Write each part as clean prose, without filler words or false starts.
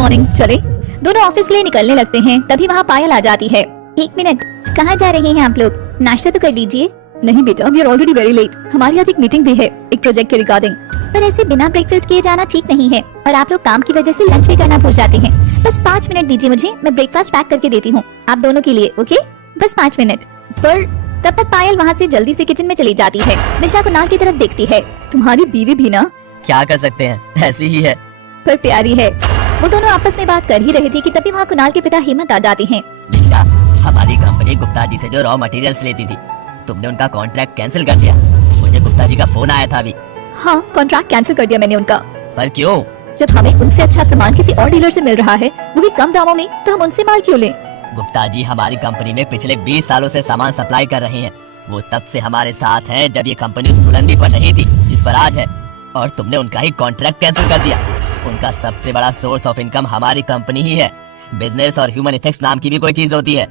Morning. चले। दोनों office के लिए निकलने लगते हैं, तभी वहाँ पायल आ जाती है। एक मिनट, कहाँ जा रहे हैं आप लोग? नाश्ता तो कर लीजिए। नहीं बेटा, we are already very late. हमारी आज एक मीटिंग भी है, एक प्रोजेक्ट के रिगार्डिंग। पर ऐसे बिना ब्रेकफास्ट किए जाना ठीक नहीं है, और आप लोग काम की वजह से लंच भी करना भूल जाते हैं। बस 5 मिनट दीजिए मुझे, मैं ब्रेकफास्ट पैक करके देती हूँ आप दोनों के लिए। ओके, बस 5 मिनट। पर तब तक पायल वहाँ से जल्दी से किचन में चली जाती है। निशा कुणाल की तरफ देखती है। तुम्हारी बीवी भी ना, क्या कर सकते हैं, ऐसी ही है। पर प्यारी है। वो दोनों आपस में बात कर ही रहे थे कि तभी वहाँ कुणाल के पिता हेमंत आ जाते हैं। निशा, हमारी कंपनी गुप्ता जी से जो रॉ मटेरियल्स लेती थी, तुमने उनका कॉन्ट्रैक्ट कैंसिल कर दिया। मुझे गुप्ता जी का फोन आया था अभी। हाँ, कॉन्ट्रैक्ट कैंसिल कर दिया मैंने उनका। पर क्यों? जब हमें उनसे अच्छा सामान किसी और डीलर से मिल रहा है, वो भी कम दामों में, तो हम उनसे माल क्यों लें? गुप्ता जी हमारी कंपनी में पिछले 20 सालों से सामान सप्लाई कर रही हैं। वो तब से हमारे साथ है जब ये कंपनी उस बुलंदी पर नहीं थी जिस पर आज है, और तुमने उनका ही कॉन्ट्रैक्ट कैंसिल कर दिया। उनका सबसे बड़ा सोर्स ऑफ इनकम हमारी कंपनी ही है। बिजनेस और ह्यूमन इथिक्स नाम की भी कोई चीज होती है।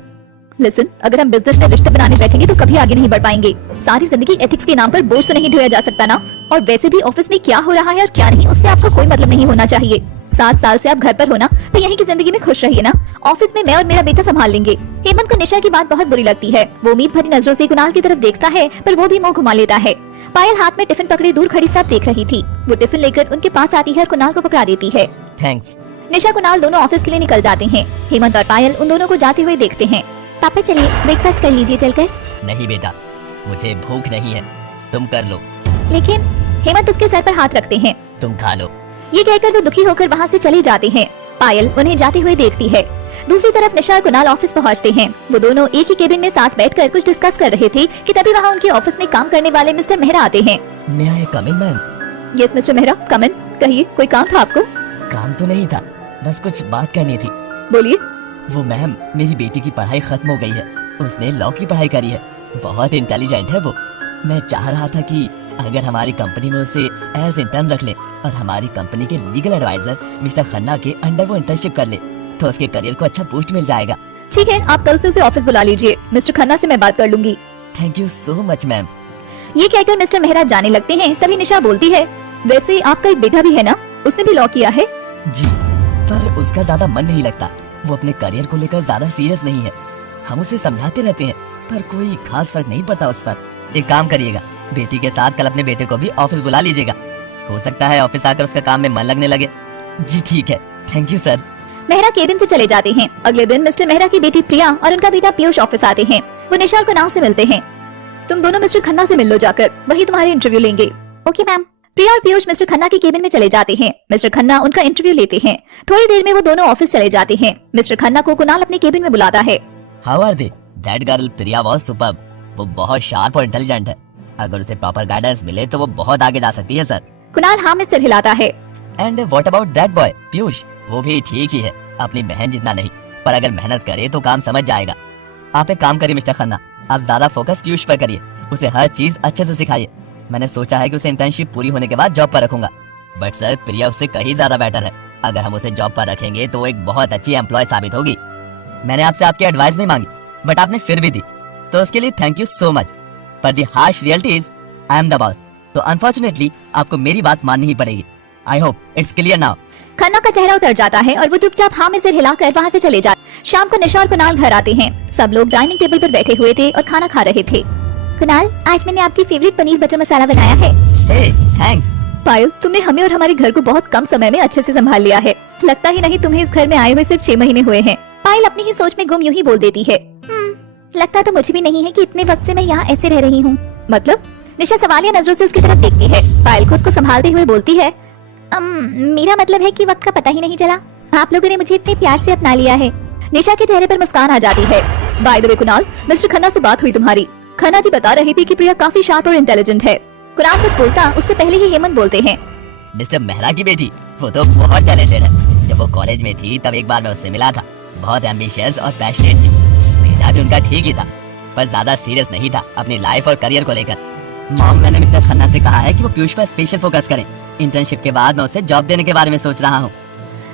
लिसन, अगर हम बिजनेस में रिश्ते बनाने बैठेंगे तो कभी आगे नहीं बढ़ पाएंगे। सारी जिंदगी एथिक्स के नाम पर बोझ तो नहीं ढोया जा सकता ना। और वैसे भी ऑफिस में क्या हो रहा है और क्या नहीं, उससे आपको कोई मतलब नहीं होना चाहिए। 7 साल से आप घर पर हो ना, तो यहीं की जिंदगी में खुश रहिए ना। ऑफिस में मैं और मेरा बेटा संभाल लेंगे। हेमंत को निशा की बात बहुत बुरी लगती है। वो उम्मीद भरी नजरों से कुणाल की तरफ देखता है, पर वो भी मुंह घुमा लेता है। पायल हाथ में टिफिन पकड़े दूर खड़ी सब देख रही थी। वो टिफिन लेकर उनके पास आती है और कुणाल को पकड़ा देती है। थैंक्स। निशा कुणाल दोनों ऑफिस के लिए निकल जाते हैं। हेमंत और पायल उन दोनों को जाते हुए देखते हैं। पापा चलिए ब्रेकफास्ट कर लीजिए चलकर। नहीं बेटा, मुझे भूख नहीं है, तुम कर लो। लेकिन हेमंत उसके सर पर हाथ रखते हैं। तुम खा लो। ये कहकर वो दुखी होकर वहाँ से चले जाते हैं। पायल उन्हें जाते हुए देखती है। दूसरी तरफ निशा और कुणाल ऑफिस पहुँचते हैं। वो दोनों एक ही केबिन में साथ बैठकर कुछ डिस्कस कर रहे थे कि तभी वहाँ उनके ऑफिस में काम करने वाले मिस्टर मेहरा आते हैं। May I come in ma'am? Yes mister Mehra, come in. कहिए, कोई काम था आपको? काम तो नहीं था, बस कुछ बात करनी थी। बोलिए। वो मैम, मेरी बेटी की पढ़ाई खत्म हो गई है। उसने लॉ की पढ़ाई करी है, बहुत इंटेलिजेंट है वो। मैं चाह रहा था कि अगर हमारी कंपनी में उसे एज इंटर्न रख ले और हमारी कंपनी के लीगल एडवाइजर मिस्टर खन्ना के अंडर वो इंटर्नशिप कर ले, तो उसके करियर को अच्छा बूस्ट मिल जाएगा। ठीक है, आप कल से उसे ऑफिस बुला लीजिए। मिस्टर खन्ना से मैं बात कर लूंगी। Thank you so much ma'am. ये कहकर मिस्टर मेहरा जाने लगते हैं। तभी निशा बोलती है, वैसे आपका एक बेटा भी है ना, उसने भी लॉ किया है? जी, पर उसका ज्यादा मन नहीं लगता। वो अपने करियर को लेकर ज्यादा सीरियस नहीं है। हम उसे समझाते रहते हैं, पर कोई खास फर्क नहीं पड़ता उस पर। एक काम करिएगा, बेटी के साथ कल अपने बेटे को भी ऑफिस बुला लीजिएगा। हो सकता है ऑफिस आकर उसका काम में मन लगने लगे। जी ठीक है, thank you sir. Mehra cabin से चले जाते हैं। अगले दिन मिस्टर मेहरा की बेटी प्रिया और उनका बेटा पीयूष ऑफिस आते हैं। वो निशा और कुणाल से मिलते हैं। तुम दोनों मिस्टर खन्ना से मिल लो जाकर, वही तुम्हारे इंटरव्यू लेंगे। Okay ma'am. प्रिया और पीयूष मिस्टर खन्ना के केबिन में चले जाते हैं। मिस्टर खन्ना उनका इंटरव्यू लेते हैं। थोड़ी देर में वो दोनों ऑफिस चले जाते हैं। मिस्टर खन्ना को कुणाल अपने केबिन में बुलाता है। How are they? That girl Priya was superb. वो बहुत शार्प और इंटेलिजेंट है। अगर उसे प्रॉपर गाइडेंस मिले तो वो बहुत आगे जा सकती है सर। कुणाल हाँ में सिर हिलाता है। And what about that boy Piyush? वो भी ठीक ही है, अपनी बहन जितना नहीं, पर अगर मेहनत करे तो काम समझ जाएगा। आप एक काम करिए मिस्टर खन्ना, आप ज्यादा फोकस पीयूष पर करिए। उसे हर चीज अच्छे से सिखाइए। मैंने सोचा है कि उसे इंटर्नशिप पूरी होने के बाद जॉब पर रखूंगा। बट सर, प्रिया उससे कहीं ज्यादा बेटर है। अगर हम उसे जॉब पर रखेंगे तो वो एक बहुत अच्छी एम्प्लॉय साबित होगी। मैंने आपसे आपकी एडवाइस नहीं मांगी, बट आपने फिर भी दी, तो उसके लिए थैंक यू सो मच। पर the harsh reality is I am the boss, तो अनफॉर्चुनेटली आपको मेरी बात माननी ही पड़ेगी। I hope it's clear now. Khanna का चेहरा उतर जाता है और वो चुपचाप हाँ में सिर हिलाकर वहाँ से चले जाते। शाम को निशा और कुणाल घर आते हैं। सब लोग डाइनिंग टेबल पर बैठे हुए थे और खाना खा रहे थे। कुणाल, आज मैंने आपकी फेवरेट पनीर बटर मसाला बनाया है। हे, थैंक्स। पायल, तुमने हमें और हमारे घर को बहुत कम समय में अच्छे से संभाल लिया है। लगता ही नहीं तुम्हें इस घर में आए हुए सिर्फ 6 महीने हुए हैं। पायल अपनी ही सोच में गुम यूं ही बोल देती है। लगता तो मुझे भी नहीं है कि इतने वक्त से मैं यहाँ ऐसे रह रही हूँ। मतलब? निशा सवालिया नजरों से उसकी तरफ देखती है। पायल खुद को संभालते हुए बोलती है, मेरा मतलब है कि वक्त का पता ही नहीं चला। आप लोगों ने मुझे इतने प्यार से अपना लिया है। निशा के चेहरे पर मुस्कान आ जाती है। By the way Kunal, mister Khanna से बात हुई तुम्हारी? खन्ना जी बता रहे थे कि प्रिया काफी शार्प और इंटेलिजेंट है। कुणाल कुछ बोलता उससे पहले ही हेमंत बोलते हैं, मिस्टर मेहरा की बेटी, वो तो बहुत टैलेंटेड है। जब वो कॉलेज में थी तब एक बार मैं उससे मिला था। बहुत एम्बिशियस और पैशनेट थी। बेटा भी उनका ठीक ही था, पर ज्यादा सीरियस नहीं था अपनी लाइफ और करियर को लेकर। मॉम, मैंने मिस्टर खन्ना से कहा है कि वो पीयूष पर स्पेशल फोकस करें। इंटर्नशिप के बाद मैं उसे जॉब देने के बारे में सोच रहा हूँ।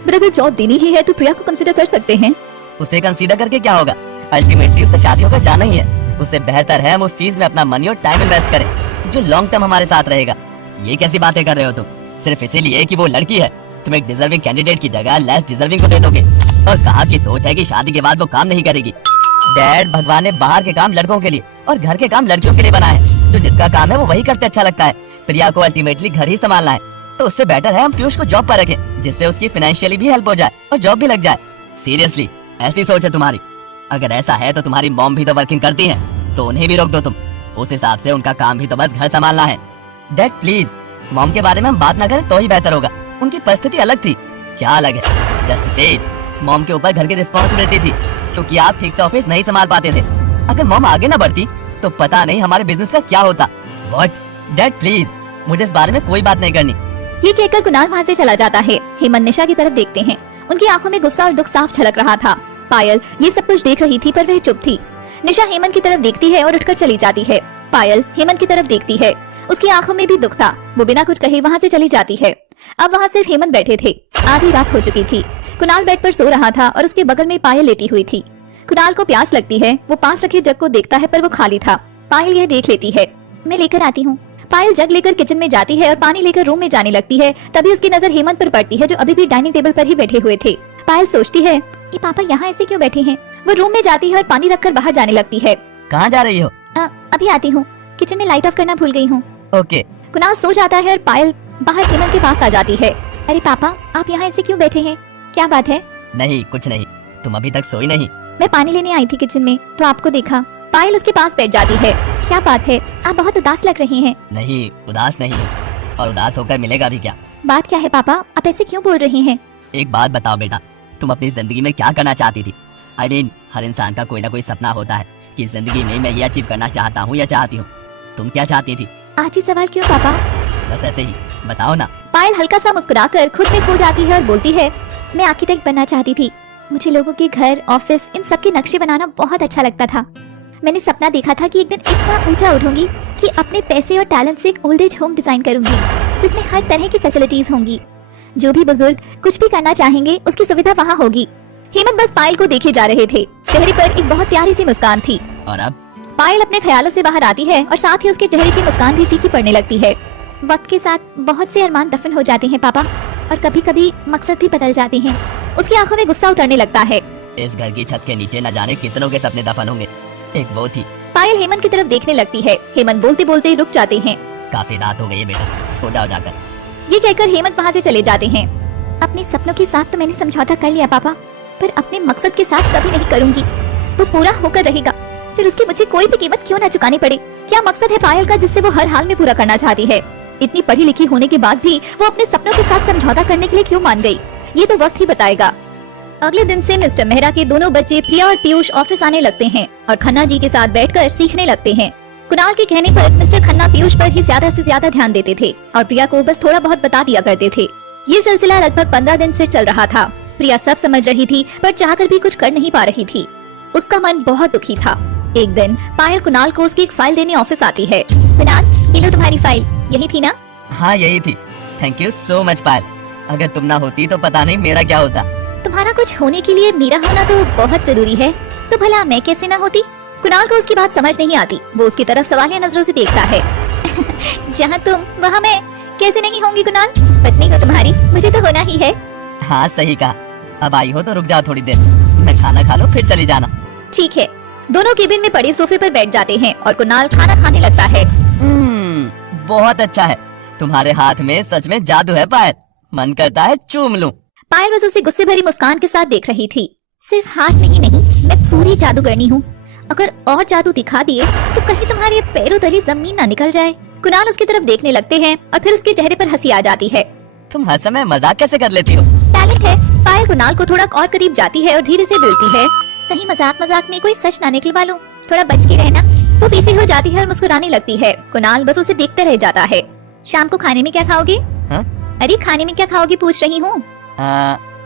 अगर जॉब देनी ही है तो प्रिया को कंसीडर कर सकते हैं। उसे कंसीडर करके क्या होगा? अल्टीमेटली उसे शादी होकर जाना ही है। उससे बेहतर है हम उस चीज में अपना मनी और टाइम इन्वेस्ट करें जो लॉन्ग टर्म हमारे साथ रहेगा। ये कैसी बातें कर रहे हो तुम? सिर्फ इसीलिए कि वो लड़की है? तुम एक डिजर्विंग कैंडिडेट की जगह लेस डिजर्विंग को दे दोगे। और कहाँ की सोच है कि शादी के बाद वो काम नहीं करेगी। डैड, भगवान ने बाहर के काम लड़कों के लिए और घर के काम लड़कियों के लिए बनाए हैं। जो जिसका काम है वो वही करते अच्छा लगता है। प्रिया को अल्टीमेटली घर ही संभालना है, तो उससे बेटर है हम पीयूष को जॉब पर रखें, जिससे उसकी फाइनेंशियली भी हेल्प हो जाए और जॉब भी लग जाए। सीरियसली ऐसी सोच है तुम्हारी? अगर ऐसा है तो तुम्हारी मॉम भी तो वर्किंग करती है, तो उन्हें भी रोक दो तुम। उस हिसाब से उनका काम भी तो बस घर संभालना है। डैड प्लीज, मॉम के बारे में हम बात ना करें तो ही बेहतर होगा। उनकी परिस्थिति अलग थी। क्या अलग है? Just say it. मॉम के ऊपर घर की रिस्पॉन्सिबिलिटी थी, क्योंकि आप ठीक से ऑफिस नहीं संभाल पाते थे। अगर मॉम आगे ना बढ़ती तो पता नहीं हमारे बिजनेस का क्या होता। व्हाट? डैड प्लीज, मुझे इस बारे में कोई बात नहीं करनी। ये कहकर कुणाल वहाँ से चला जाता है। हेमंत निशा की तरफ देखते हैं। उनकी आंखों में गुस्सा और दुख साफ झलक रहा था। पायल ये सब कुछ देख रही थी, पर वह चुप थी। निशा हेमंत की तरफ देखती है और उठकर चली जाती है। पायल हेमंत की तरफ देखती है। उसकी आंखों में भी दुख था। वो बिना कुछ कहे वहाँ से चली जाती है। अब वहाँ सिर्फ हेमंत बैठे थे। आधी रात हो चुकी थी। कुणाल बेड पर सो रहा था और उसके बगल में पायल लेटी हुई थी। कुणाल को प्यास लगती है। वो पास रखे जग को देखता है, पर वो खाली था। पायल यह देख लेती है। मैं लेकर आती हूँ। पायल जग लेकर किचन में जाती है और पानी लेकर रूम में जाने लगती है। तभी उसकी नजर हेमंत पर पड़ती है, जो अभी भी डाइनिंग टेबल पर ही बैठे हुए थे। पायल सोचती है, ये पापा यहाँ ऐसे क्यों बैठे हैं? वो रूम में जाती है और पानी रखकर बाहर जाने लगती है। कहाँ जा रही हो? अभी आती हूँ। किचन में लाइट ऑफ करना भूल गई हूँ। ओके। कुणाल सो जाता है और पायल बाहर हेमंत के पास आ जाती है। अरे पापा, आप यहाँ ऐसे क्यों बैठे हैं? क्या बात है? नहीं कुछ नहीं, तुम अभी तक सोई नहीं? मैं पानी लेने आई थी किचन में, तो आपको देखा। पायल उसके पास बैठ जाती है। क्या बात है, आप बहुत उदास लग रहे हैं। नहीं, उदास नहीं हूँ, और उदास होकर मिलेगा भी क्या। बात क्या है पापा, आप ऐसे क्यों बोल रहे हैं? एक बात बताओ बेटा, तुम अपनी जिंदगी में क्या करना चाहती थी? I mean, हर इंसान का कोई ना कोई सपना होता है कि जिंदगी में मैं ये अचीव करना चाहता हूँ या चाहती हूँ। तुम क्या चाहती थी? आज ही सवाल क्यों पापा? बस ऐसे ही बताओ ना। पायल हल्का सा मुस्कुराकर खुद में खो जाती है और बोलती है, मैं आर्किटेक्ट बनना चाहती थी। मुझे लोगों के घर, ऑफिस, इन सब के नक्शे बनाना बहुत अच्छा लगता था। मैंने सपना देखा था कि एक दिन इतना ऊंचा उठूंगी कि अपने पैसे और टैलेंट से एक ओल्ड एज होम डिजाइन करूंगी, जिसमें हर तरह की फैसिलिटीज होंगी। जो भी बुजुर्ग कुछ भी करना चाहेंगे उसकी सुविधा वहाँ होगी। हेमंत बस पायल को देखे जा रहे थे। चेहरे पर एक बहुत प्यारी सी मुस्कान थी। और अब? पायल अपने ख्यालों से बाहर आती है और साथ ही उसके चेहरे की मुस्कान भी फीकी पड़ने लगती है। वक्त के साथ बहुत से अरमान दफन हो जाते हैं पापा, और कभी कभी मकसद भी बदल जाते हैं। उसकी आंखों में गुस्सा उतरने लगता है। इस घर की छत के नीचे न जाने कितनों के सपने दफन होंगे, एक वो थी। पायल हेमंत की तरफ देखने लगती है। हेमंत बोलते बोलते रुक जाते हैं। काफी रात हो गई है बेटा, सो जाओ जाकर। ये कहकर हेमंत वहाँ से चले जाते हैं। अपने सपनों के साथ तो मैंने समझौता कर लिया पापा, पर अपने मकसद के साथ कभी नहीं करूंगी। वो पूरा होकर रहेगा, फिर उसकी मुझे कोई भी कीमत क्यों ना चुकानी पड़े। क्या मकसद है पायल का जिससे वो हर हाल में पूरा करना चाहती है? इतनी पढ़ी लिखी होने के बाद भी वो अपने सपनों के साथ समझौता करने के लिए क्यों मान गई? ये तो वक्त ही बताएगा। अगले दिन से मिस्टर मेहरा के दोनों बच्चे प्रिया और पीयूष ऑफिस आने लगते हैं और खन्ना जी के साथ बैठकर सीखने लगते हैं। कुणाल के कहने पर मिस्टर खन्ना पीयूष पर ही ज्यादा से ज्यादा ध्यान देते थे और प्रिया को बस थोड़ा बहुत बता दिया करते थे। ये सिलसिला लगभग 15 दिन से चल रहा था। प्रिया सब समझ रही थी, पर चाहकर भी कुछ कर नहीं पा रही थी। उसका मन बहुत दुखी था। एक दिन पायल कुणाल को उसकी एक फाइल देने ऑफिस आती है। कुणाल, ये लो तुम्हारी फाइल। यही थी ना? हाँ यही थी। थैंक यू सो मच पायल। अगर तुम ना होती तो पता नहीं मेरा क्या होता। तुम्हारा कुछ होने के लिए मेरा होना तो बहुत जरूरी है, तो भला मैं कैसे ना होती? कुणाल को उसकी बात समझ नहीं आती। वो उसकी तरफ सवालिया नजरों से देखता है। जहाँ तुम वहाँ मैं कैसे नहीं होंगी कुणाल? पत्नी हो तुम्हारी, मुझे तो होना ही है। हाँ सही कहा। अब आई हो तो रुक जाओ थोड़ी देर, मैं खाना खा लूं फिर चली जाना। ठीक है। दोनों केबिन में पड़े सोफे पर बैठ जाते हैं और कुणाल खाना खाने लगता है। बहुत अच्छा है। तुम्हारे हाथ में सच में जादू है पायल, मन करता है चूम लूं। पायल बस उसे गुस्से भरी मुस्कान के साथ देख रही थी। सिर्फ हाथ में ही नहीं, मैं पूरी जादूगरनी हूँ। अगर और जादू दिखा दिए तो कहीं तुम्हारे पैरों तले जमीन ना निकल जाए। कुणाल उसकी तरफ देखने लगते हैं और फिर उसके चेहरे पर हंसी आ जाती है। तुम हर समय मजाक कैसे कर लेती हो? टैलेंट है। पायल कुणाल को थोड़ा और करीब जाती है और धीरे से बोलती है, कहीं मजाक मजाक में कोई सच ना निकलवा लूं, थोड़ा बच के रहना। वो पीछे हो जाती है और मुस्कुराने लगती है। कुणाल बस उसे देखते रह जाता है। शाम को खाने में क्या खाओगे? अरे खाने में क्या खाओगे पूछ रही हूँ।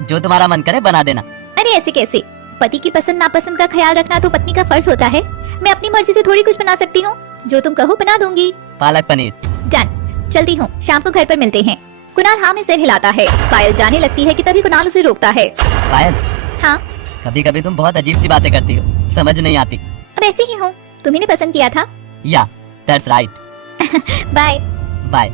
जो तुम्हारा मन करे बना देना। अरे ऐसे कैसे? पति की पसंद नापसंद का ख्याल रखना तो पत्नी का फर्ज होता है। मैं अपनी मर्जी से थोड़ी कुछ बना सकती हूँ। जो तुम कहो बना दूंगी। पालक पनीर। डन। चलती हूँ, शाम को घर पर मिलते हैं। कुणाल हाँ में सिर हिलाता है। पायल जाने लगती है कि तभी कुणाल उसे रोकता है। पायल। हाँ? कभी कभी तुम बहुत अजीब सी बातें करती हो, समझ नहीं आती। अब ऐसे ही हूँ, तुम्ही ने पसंद किया था। या दैट्स राइट। बाय। बाय।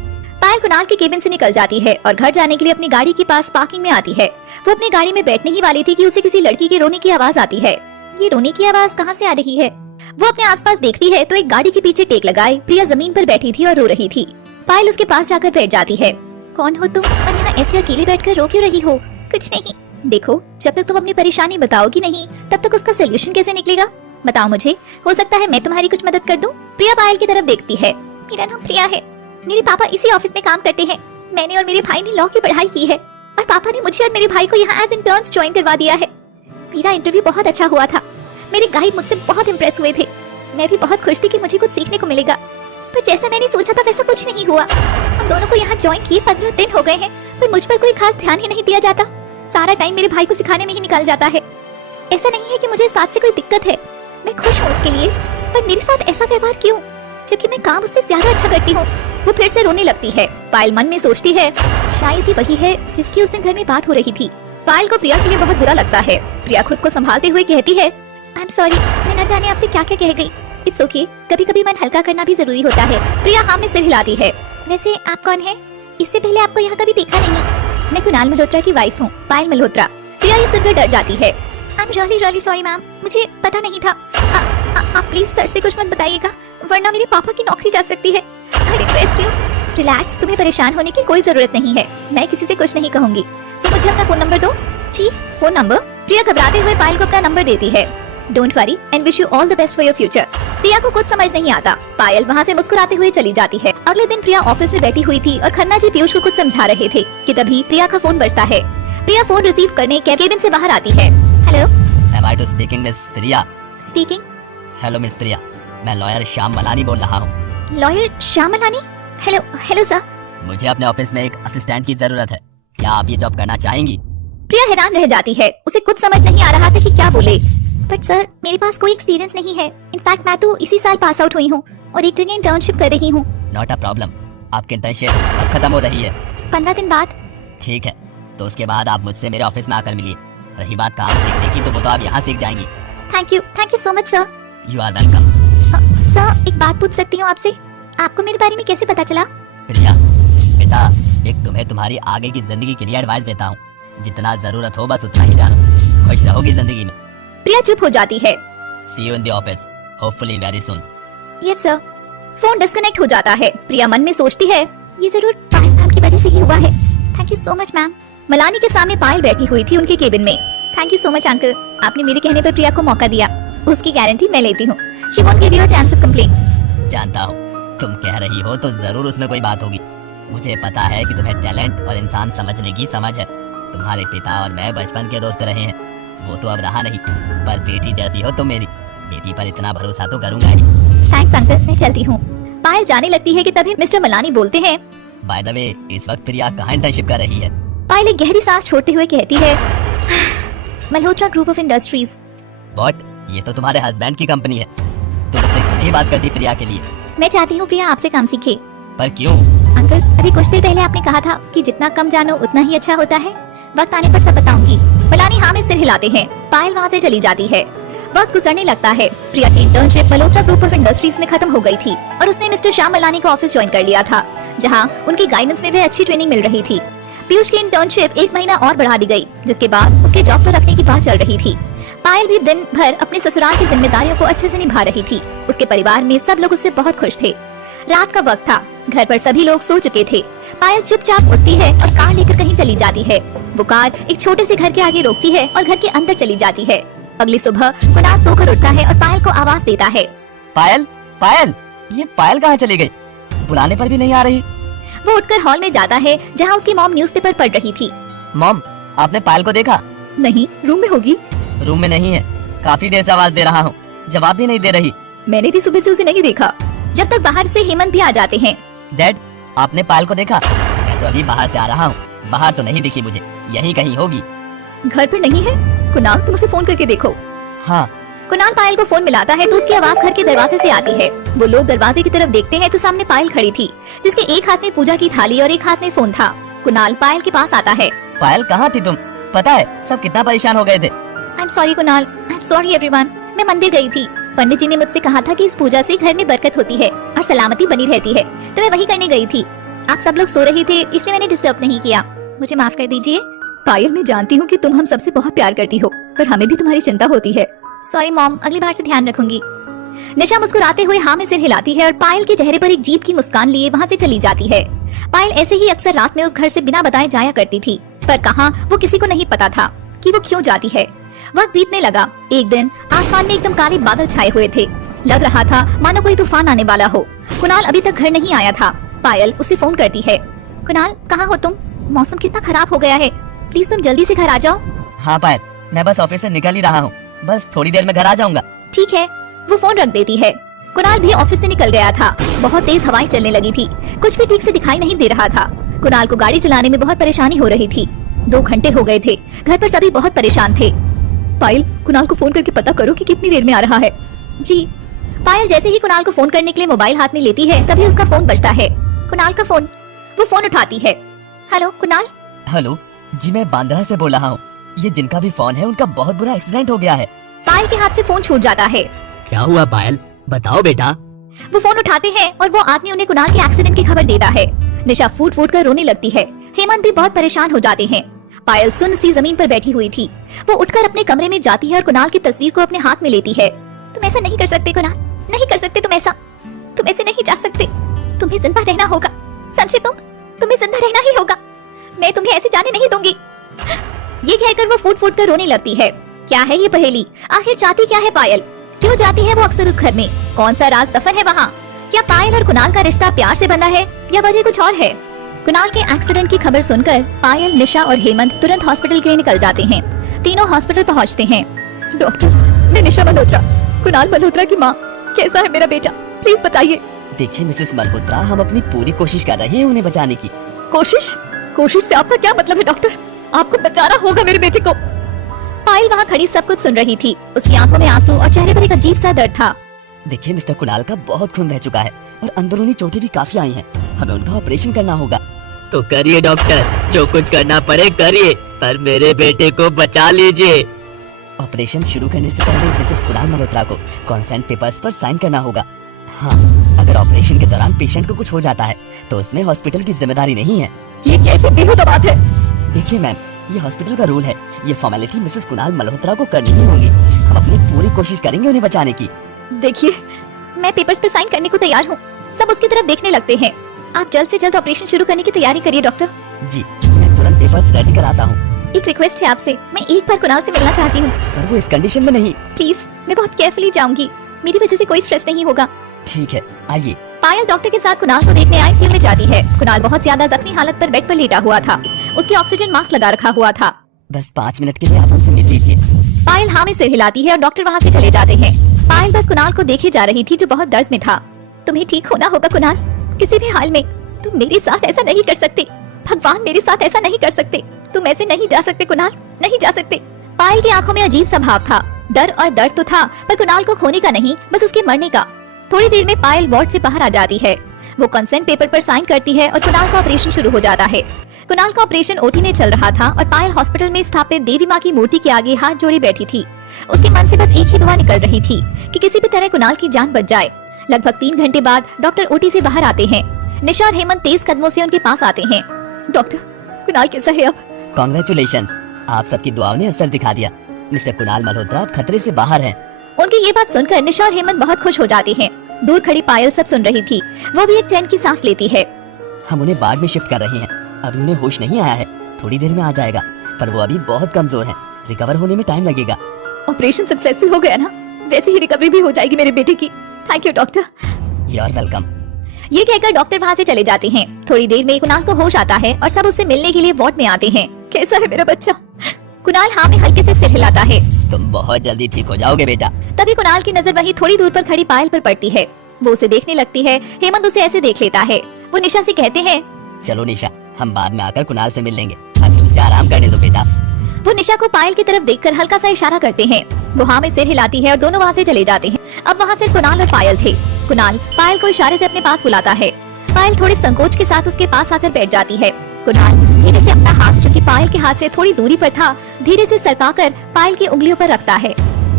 पायल कुणाल के केबिन से निकल जाती है और घर जाने के लिए अपनी गाड़ी के पास पार्किंग में आती है। वो अपनी गाड़ी में बैठने ही वाली थी कि उसे किसी लड़की के रोने की आवाज आती है। ये रोने की आवाज कहाँ से आ रही है? वो अपने आसपास देखती है तो एक गाड़ी के पीछे टेक लगाए प्रिया जमीन पर बैठी थी और रो रही थी। पायल उसके पास जाकर बैठ जाती है। कौन हो तुम और यहाँ ऐसे अकेले बैठकर रो क्यों रही हो? कुछ नहीं। देखो, जब तक तुम अपनी परेशानी बताओगी नहीं तब तक उसका सोल्यूशन कैसे निकलेगा? बताओ मुझे, हो सकता है मैं तुम्हारी कुछ मदद कर दूं। प्रिया पायल की तरफ देखती है। मेरा नाम प्रिया है, मेरे पापा इसी ऑफिस में काम करते हैं। मैंने और मेरे भाई ने लॉ की पढ़ाई की है और पापा ने मुझे और मेरे भाई को यहाँ एज इंटर्न्स ज्वाइन करवा दिया है। मेरा इंटरव्यू बहुत अच्छा हुआ था, मेरे गाइड मुझसे बहुत इम्प्रेस हुए थे। मैं भी बहुत खुश थी कि मुझे कुछ सीखने को मिलेगा, पर जैसा मैंने सोचा था वैसा कुछ नहीं हुआ। हम दोनों को यहाँ ज्वाइन किए 15 दिन हो गए हैं, पर मुझ पर कोई खास ध्यान ही नहीं दिया जाता। सारा टाइम मेरे भाई को सिखाने में ही निकल जाता है। ऐसा नहीं है कि मुझे इस बात से कोई दिक्कत है, मैं खुश हूँ उसके लिए, पर मेरे साथ ऐसा व्यवहार क्यों, जबकि मैं काम उससे ज्यादा अच्छा करती हूँ। वो फिर से रोने लगती है। पायल मन में सोचती है, शायद ही वही है जिसकी उस दिन घर में बात हो रही थी। पायल को प्रिया के लिए बहुत बुरा लगता है। प्रिया खुद को संभालते हुए कहती है, आई एम सॉरी, मैं न जाने आपसे क्या क्या कह गई। इट्स ओके, कभी कभी मन हल्का करना भी जरूरी होता है। प्रिया हाँ में सिर हिलाती है। वैसे आप कौन है? इससे पहले आपको यहाँ कभी देखा नहीं। मैं कुणाल मल्होत्रा की वाइफ हूँ, पायल मल्होत्रा। प्रिया ये सुनकर डर जाती है। I am really sorry ma'am, मुझे पता नहीं था। आप प्लीज सर से कुछ मत बताइएगा, वरना मेरे पापा की नौकरी जा सकती है। आई रिक्वेस्ट यू, रिलैक्स, तुम्हें परेशान होने की कोई जरूरत नहीं है। मैं किसी से कुछ नहीं कहूंगी। तो मुझे अपना फोन नंबर दो। जी, फोन नंबर? प्रिया घबराते हुए पायल को अपना नंबर देती है। Don't worry and wish you all the best for your future. Priya को कुछ समझ नहीं आता। पायल वहाँ से मुस्कुराते हुए चली जाती है। अगले दिन प्रिया ऑफिस में बैठी हुई थी और खन्ना जी पीयूष को कुछ समझा रहे थे कि तभी प्रिया का फोन बजता है। प्रिया फोन रिसीव करने केबिन से बाहर आती है। Hello, Am I to speaking Miss Priya? Speaking. Hello miss Priya, मैं लॉयर श्याम मलानी बोल रहा हूँ। Lawyer Shyam Malani? Hello hello sir. मुझे अपने ऑफिस में एक असिस्टेंट की जरूरत है, क्या आप ये जॉब करना चाहेंगी? प्रिया हैरान रह जाती है। उसे कुछ समझ नहीं आ रहा था कि क्या बोले। बट सर, मेरे पास कोई एक्सपीरियंस नहीं है। इनफैक्ट मैं तो इसी साल पास आउट हुई हूँ और एक जगह इंटर्नशिप कर रही हूँ। नॉट अ प्रॉब्लम, आपकी इंटर्नशिप अब खत्म हो रही है। 15 दिन बाद। ठीक है, तो उसके बाद आप मुझसे मेरे ऑफिस में आकर मिलिए। रही बात काम सीखने की, तो वो तो आप यहाँ सीख जाएंगी। Thank you so much sir. You are welcome. Sir, एक बात पूछ सकती हूँ आपसे? आपको मेरे बारे में कैसे पता चला? प्रिया बेटा, एक तुम्हें तुम्हारी आगे की जिंदगी के लिए एडवाइस देता हूँ। जितना जरूरत हो बस उतना ही जानो, खुश रहोगी जिंदगी में। प्रिया चुप हो जाती है। See you in the office, hopefully very soon. Yes sir. Phone disconnect हो जाता है। प्रिया मन में सोचती है, ये जरूर पायल मैम की वजह से ही हुआ है। Thank you so much ma'am. Malani के सामने पायल बैठी हुई थी उनके केबिन में। Thank you so much uncle, आपने मेरे कहने पर प्रिया को मौका दिया। उसकी गारंटी मैं लेती हूँ। She won't give you a chance of complaint. जानता हूँ, तुम कह रही हो तो जरूर उसमें कोई बात होगी। मुझे पता है कि तुम्हें टैलेंट और इंसान समझने की समझ है। तुम्हारे पिता और मैं बचपन के दोस्त रहे हैं, वो तो अब रहा नहीं, पर बेटी जैसी हो तुम मेरी। बेटी पर इतना भरोसा तो करूंगा ही। थैंक्स अंकल, मैं चलती हूँ। पायल जाने लगती है कि तभी मिस्टर मलानी बोलते हैं, बाय द वे, इस वक्त प्रिया कहाँ इंटर्नशिप कर रही है? पायल एक गहरी सांस छोड़ते हुए कहती है, Malhotra group of industries. What? ये तो तुम्हारे हस्बैंड की कंपनी है। तुम उससे क्यों नहीं बात करती प्रिया के लिए? मैं चाहती हूँ प्रिया आपसे काम सीखे। पर क्यों? अंकल, अभी कुछ देर पहले आपने कहा था कि जितना कम जानो उतना ही अच्छा होता है। वक्त आने पर सब बताऊंगी। मलानी हाँ में सिर हिलाते हैं। पायल वहाँ से चली जाती है। वक्त गुजरने लगता है। प्रिया की internship Malhotra group of industries में खत्म हो गई थी और उसने मिस्टर श्याम मलानी का ऑफिस ज्वाइन कर लिया था, जहाँ उनकी गाइडेंस में भी अच्छी ट्रेनिंग मिल रही थी। पीयूष की इंटर्नशिप 1 महीना और बढ़ा दी गई, जिसके बाद उसके जॉब पर रखने की बात चल रही थी। पायल भी दिन भर अपने ससुराल की जिम्मेदारियों को अच्छे से निभा रही थी। उसके परिवार में सब लोग उससे बहुत खुश थे। रात का वक्त था, घर पर सभी लोग सो चुके थे। पायल चुपचाप उठती है और कार लेकर कहीं चली जाती है। वो कार एक छोटे से घर के आगे रोकती है और घर के अंदर चली जाती है। अगली सुबह कुणाल सोकर उठता है और पायल को आवाज देता है, पायल, पायल, ये पायल कहाँ चली गई? बुलाने पर भी नहीं आ रही। वो उठकर हॉल में जाता है, जहाँ उसकी मॉम न्यूज़पेपर पढ़ रही थी। मॉम, आपने पायल को देखा? नहीं, रूम में होगी। रूम में नहीं है, काफी देर से आवाज दे रहा हूँ, जवाब भी नहीं दे रही। मैंने भी सुबह से उसे नहीं देखा, जब तक बाहर से हेमंत भी आ जाते हैं। डैड, आपने पायल को देखा? मैं तो अभी बाहर से आ रहा हूँ, बाहर तो नहीं दिखी मुझे, यहीं कहीं होगी। घर पर नहीं है? कुणाल, तुम उसे फोन करके देखो। हाँ। कुणाल पायल को फोन मिलाता है तो उसकी आवाज घर के दरवाजे से आती है। वो लोग दरवाजे की तरफ देखते हैं तो सामने पायल खड़ी थी, जिसके एक हाथ में पूजा की थाली और एक हाथ में फोन था। कुणाल पायल के पास आता है। पायल, कहाँ थी तुम? पता है सब कितना परेशान हो गए थे। I am sorry Kunal, I am sorry everyone. मैं मंदिर गई थी। पंडित जी ने मुझसे कहा था कि इस पूजा से घर में बरकत होती है और सलामती बनी रहती है, तो मैं वही करने गई थी। आप सब लोग सो रहे थे इसलिए मैंने डिस्टर्ब नहीं किया, मुझे माफ कर दीजिए। पायल, मैं जानती हूँ कि तुम हम सबसे बहुत प्यार करती हो, पर हमें भी तुम्हारी चिंता होती है। सॉरी मॉम, अगली बार से ध्यान रखूंगी। निशा मुस्कुराते हुए हाँ में सिर हिलाती है और पायल के चेहरे पर एक जीत की मुस्कान लिए वहाँ से चली जाती है। पायल ऐसे ही अक्सर रात में उस घर से बिना बताए जाया करती थी, पर कहाँ वो किसी को नहीं पता था कि वो क्यों जाती है। वक्त बीतने लगा। एक दिन आसमान में एकदम काले बादल छाए हुए थे। लग रहा था मानो कोई तूफान आने वाला हो। कुणाल अभी तक घर नहीं आया था। पायल उसे फोन करती है। कुणाल, कहाँ हो तुम? मौसम कितना खराब हो गया है, प्लीज तुम जल्दी से घर आ जाओ। हाँ पायल, मैं बस ऑफिस से निकल ही रहा हूँ, बस थोड़ी देर में घर आ जाऊंगा। ठीक है। वो फोन रख देती है। कुणाल भी ऑफिस से निकल गया था। बहुत तेज हवाएं चलने लगी थी, कुछ भी ठीक से दिखाई नहीं दे रहा था। कुणाल को गाड़ी चलाने में बहुत परेशानी हो रही थी। 2 घंटे हो गए थे, घर पर सभी बहुत परेशान थे। पायल, कुणाल को फोन करके पता करो कि कितनी देर में आ रहा है। जी। पायल जैसे ही कुणाल को फोन करने के लिए मोबाइल हाथ में लेती है, तभी उसका फोन बजता है। कुणाल का फोन। वो फोन उठाती है। हेलो कुणाल। हेलो जी, मैं बांद्रा से बोल रहा हूँ। ये जिनका भी फोन है उनका बहुत बुरा एक्सीडेंट हो गया है। पायल के हाथ से फोन छूट जाता है। क्या हुआ पायल, बताओ बेटा। वो फोन उठाते हैं और वो आदमी उन्हें कुणाल के एक्सीडेंट की खबर देता है। निशा फूट फूट कर रोने लगती है। हेमंत भी बहुत परेशान हो जाते हैं। पायल सुन्न सी जमीन पर बैठी हुई थी। वो उठकर अपने कमरे में जाती है और कुणाल की तस्वीर को अपने हाथ में लेती है। तुम ऐसा नहीं कर सकते कुणाल, नहीं कर सकते तुम ऐसा। तुम ऐसे नहीं जा सकते, तुम्हें जिंदा रहना होगा। समझे तुम, तुम्हें जिंदा रहना ही होगा। मैं तुम्हें ऐसे जाने नहीं दूंगी। ये कहकर वो फूट फूट कर रोने लगती है। क्या है ये पहेली? आखिर चाहती क्या है पायल? क्यों जाती है वो अक्सर उस घर में? कौन सा राज दफन है वहाँ? क्या पायल और कुणाल का रिश्ता प्यार से बंधा है या वजह कुछ और है? कुणाल के एक्सीडेंट की खबर सुनकर पायल, निशा और हेमंत तुरंत हॉस्पिटल के लिए निकल जाते हैं। तीनों हॉस्पिटल पहुँचते हैं। डॉक्टर, मैं निशा मल्होत्रा, कुणाल मल्होत्रा की माँ। कैसा है मेरा बेटा, प्लीज बताइए। देखिए मिसेस मल्होत्रा, हम अपनी पूरी कोशिश कर रहे हैं उन्हें बचाने की। कोशिश से आपका क्या मतलब है डॉक्टर? आपको बचाना होगा मेरे बेटे को। पायल वहाँ खड़ी सब कुछ सुन रही थी। उसकी आंखों में आंसू और चेहरे पर एक अजीब सा दर्द था। देखिए मिस्टर कुणाल का बहुत खून बह चुका है और अंदरूनी चोटें भी काफी आई हैं। हमें उनका ऑपरेशन करना होगा। तो करिए डॉक्टर, जो कुछ करना पड़े करिए, पर मेरे बेटे को बचा लीजिए। ऑपरेशन शुरू करने से पहले मिसेस कुणाल मल्होत्रा को कंसेंट पेपर्स पर साइन करना होगा। हाँ, अगर ऑपरेशन के दौरान पेशेंट को कुछ हो जाता है तो उसमें हॉस्पिटल की जिम्मेदारी नहीं है। ये कैसे बेहुदा बात है? देखिए मैम, ये हॉस्पिटल का रूल है। ये फॉर्मेलिटी मिसेस कुणाल मल्होत्रा को करनी ही होगी। हम अपनी पूरी कोशिश करेंगे उन्हें बचाने की। देखिए, मैं पेपर्स पर साइन करने को तैयार हूँ। सब उसकी तरफ देखने लगते हैं। आप जल्द से जल्द ऑपरेशन शुरू करने की तैयारी करिए डॉक्टर। जी, मैं तुरंत पेपर्स रेडी कराता हूँ। एक रिक्वेस्ट है आपसे, मैं एक बार कुणाल से मिलना चाहती हूँ। पर वो इस कंडीशन में नहीं। प्लीज, मैं बहुत केयरफुली जाऊंगी, मेरी वजह से कोई स्ट्रेस नहीं होगा। ठीक है, आइए। पायल डॉक्टर के साथ कुणाल को देखने आईसीयू में जाती है। कुणाल बहुत ज्यादा जख्मी हालत पर बेड पर लेटा हुआ था। उसके ऑक्सीजन मास्क लगा रखा हुआ था। बस 5 मिनट के लिए आप हमसे मिल लीजिए। पायल हाँ में सिर हिलाती है और डॉक्टर वहाँ से चले जाते हैं। पायल बस कुणाल को देखे जा रही थी जो बहुत दर्द में था। तुम्हें ठीक होना होगा कुणाल, किसी भी हाल में। तुम मेरे साथ ऐसा नहीं कर सकते, भगवान मेरे साथ ऐसा नहीं कर सकते। तुम ऐसे नहीं जा सकते कुणाल, नहीं जा सकते। पायल की आंखों में अजीब सा भाव था। डर और दर्द तो था, पर कुणाल को खोने का नहीं, बस उसके मरने का। थोड़ी देर में पायल वार्ड से बाहर आ जाती है। वो कंसेंट पेपर पर साइन करती है और कुणाल का ऑपरेशन शुरू हो जाता है। कुणाल का ऑपरेशन ओटी में चल रहा था और पायल हॉस्पिटल में स्थापित देवी माँ की मूर्ति के आगे हाथ जोड़े बैठी थी। उसके मन से बस एक ही दुआ निकल रही थी कि किसी भी तरह कुणाल की जान बच जाए। लगभग 3 घंटे बाद डॉक्टर ओटी से बाहर आते हैं। निशा और हेमंत तेज कदमों से उनके पास आते हैं। डॉक्टर, कुणाल कैसा है अब? कांग्रेचुलेशंस, आप सबकी दुआओं ने असर दिखा दिया। मिस्टर कुणाल मल्होत्रा अब खतरे से बाहर हैं। उनकी ये बात सुनकर निशा और हेमंत बहुत खुश हो जाते हैं। दूर खड़ी पायल सब सुन रही थी। वो भी एक चैन की सांस लेती है। हम उन्हें वार्ड में शिफ्ट कर रहे हैं। अभी उन्हें होश नहीं आया है, थोड़ी देर में आ जाएगा, पर वो अभी बहुत कमजोर हैं। रिकवर होने में टाइम लगेगा। ऑपरेशन सक्सेसफुल हो गया ना, वैसे ही रिकवरी भी हो जाएगी मेरे बेटे की। Thank you doctor. You are welcome. ये कहकर डॉक्टर वहाँ से चले जाते हैं। थोड़ी देर में कुणाल को होश आता है और सब उससे मिलने के लिए वार्ड में आते हैं। कैसा है मेरा बच्चा? कुणाल हाँ में हल्के से सिर हिलाता है। तुम बहुत जल्दी ठीक हो जाओगे बेटा। तभी कुणाल की नजर वहीं थोड़ी दूर पर खड़ी पायल पर पड़ती है। वो उसे देखने लगती है। हेमंत उसे ऐसे देख लेता है। वो निशा से कहते हैं, चलो निशा, हम बाद में आकर कुणाल से मिल लेंगे। अभी उसे आराम करने दो बेटा। वो निशा को पायल की तरफ देखकर हल्का सा इशारा करते हैं। वो हाँ में सिर हिलाती है और दोनों वहाँ से चले जाते हैं। अब वहाँ सिर्फ कुणाल और पायल थे। कुणाल पायल को इशारे से अपने पास बुलाता है। पायल थोड़े संकोच के साथ उसके पास आकर बैठ जाती है। कुणाल धीरे से अपना हाथ, जो कि पायल के हाथ से थोड़ी दूरी पर था, धीरे से सरकाकर पायल की उंगलियों पर रखता है।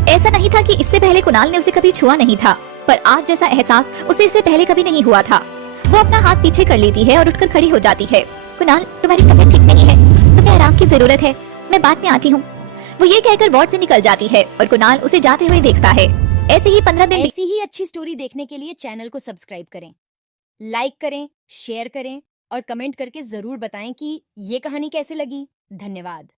ऐसा नहीं था कि इससे पहले कुणाल ने उसे कभी छुआ नहीं था, पर आज जैसा एहसास उसे इससे पहले कभी नहीं हुआ था। वो अपना हाथ पीछे कर लेती है और उठकर खड़ी हो जाती है। कुणाल, तुम्हारी तबीयत ठीक नहीं है, तुम्हें आराम की जरूरत है, मैं बाद में आती हूँ। वो ये कहकर वार्ड से निकल जाती है और कुणाल उसे जाते हुए देखता है। ऐसे ही 15 दिन ऐसी ही अच्छी स्टोरी देखने के लिए चैनल को सब्सक्राइब करें, लाइक करें, शेयर करें और कमेंट करके जरूर बताएं कि ये कहानी कैसे लगी। धन्यवाद।